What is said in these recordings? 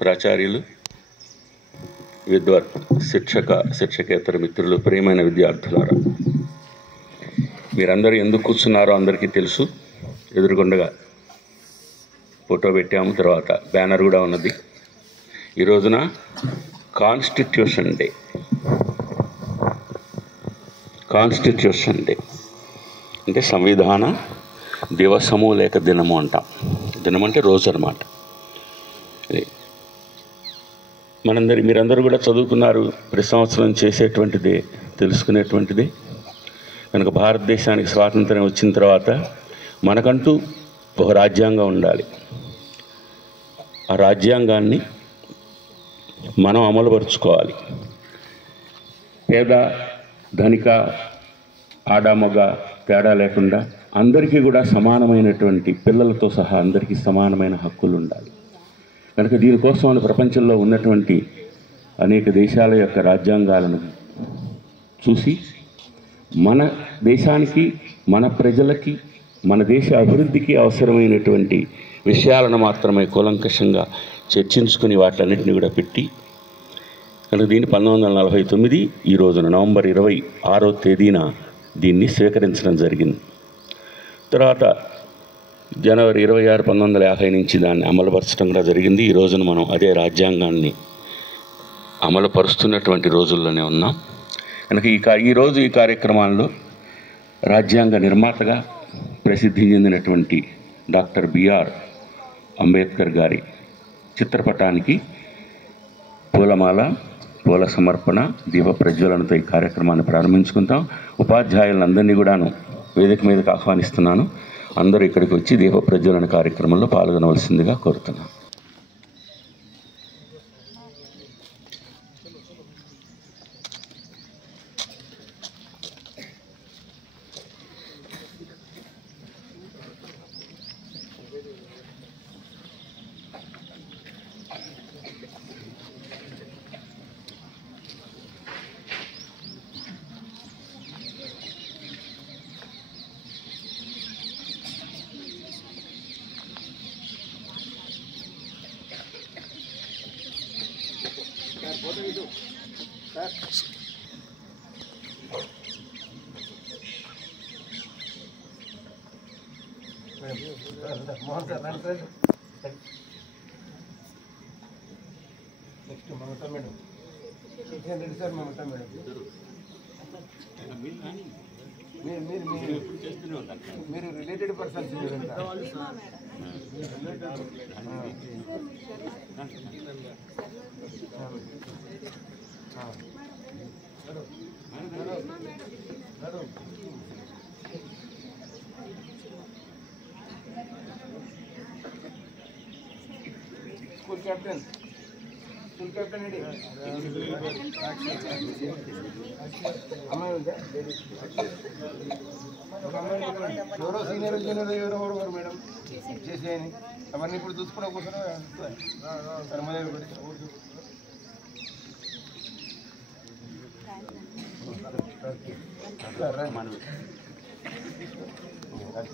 ప్రాచార్యులు, విద్వత్ శిక్షకేతర మిత్రులు, ప్రియమైన విద్యార్థులారా, మీరందరూ ఎందుకు కూర్చున్నారో అందరికీ తెలుసు. ఎదురుగుండగా ఫోటో పెట్టాము, తర్వాత బ్యానర్ కూడా ఉన్నది. ఈ రోజున కాన్స్టిట్యూషన్ డే. కాన్స్టిట్యూషన్ డే అంటే సంవిధాన దివసము లేక దినము అంటాం. దినం అంటే రోజు అన్నమాట. మీరందరూ కూడా చదువుకున్నారు, ప్రతి సంవత్సరం చేసేటువంటిదే, తెలుసుకునేటువంటిదే. కనుక భారతదేశానికి స్వాతంత్రం వచ్చిన తర్వాత మనకంటూ ఒక రాజ్యాంగం ఉండాలి. ఆ రాజ్యాంగాన్ని మనం అమలుపరుచుకోవాలి. పేద ధనిక, ఆడామొగ తేడా లేకుండా అందరికీ కూడా సమానమైనటువంటి, పిల్లలతో సహా అందరికీ సమానమైన హక్కులు ఉండాలి. కనుక దీనికోసం ప్రపంచంలో ఉన్నటువంటి అనేక దేశాల యొక్క రాజ్యాంగాలను చూసి మన దేశానికి, మన ప్రజలకి, మన దేశ అభివృద్ధికి అవసరమైనటువంటి విషయాలను మాత్రమే కూలంకషంగా చర్చించుకుని వాటిలన్నింటినీ కూడా పెట్టి, కనుక దీన్ని 1949 ఈ రోజున నవంబర్ 26వ తేదీన దీన్ని స్వీకరించడం జరిగింది. తర్వాత జనవరి 26, 1950 నుంచి దాన్ని అమలుపరచడం కూడా జరిగింది. ఈ రోజున మనం అదే రాజ్యాంగాన్ని అమలుపరుస్తున్నటువంటి రోజుల్లోనే ఉన్నాం. కనుక ఈరోజు ఈ కార్యక్రమాల్లో రాజ్యాంగ నిర్మాతగా ప్రసిద్ధి చెందినటువంటి డాక్టర్ బిఆర్ అంబేద్కర్ గారి చిత్రపటానికి పూలమాల, పూల సమర్పణ, దీప ప్రజ్వలనతో ఈ కార్యక్రమాన్ని ప్రారంభించుకుంటాం. ఉపాధ్యాయులందరినీ కూడాను వేదిక మీదకి ఆహ్వానిస్తున్నాను. అందరూ ఇక్కడికి వచ్చి దీప ప్రజ్వలన కార్యక్రమంలో పాల్గొనవలసిందిగా కోరుతున్నాను. Next Mamata madam, Kishan Reddy sir, Mamata madam. మీరు రిలేటెడ్ పర్సన్స్ స్కూల్ కెప్టెన్ అండి. అమ్మాయి ఉందా? ఎవరో సీనియర్ జూనియర్ ఎవరో మేడం చేసేయని అవన్నీ ఇప్పుడు చూసుకునే కూర్చొని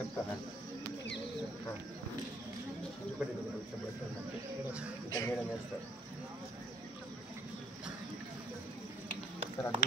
చెప్తాను. మేడం వేస్తారు సార్. అది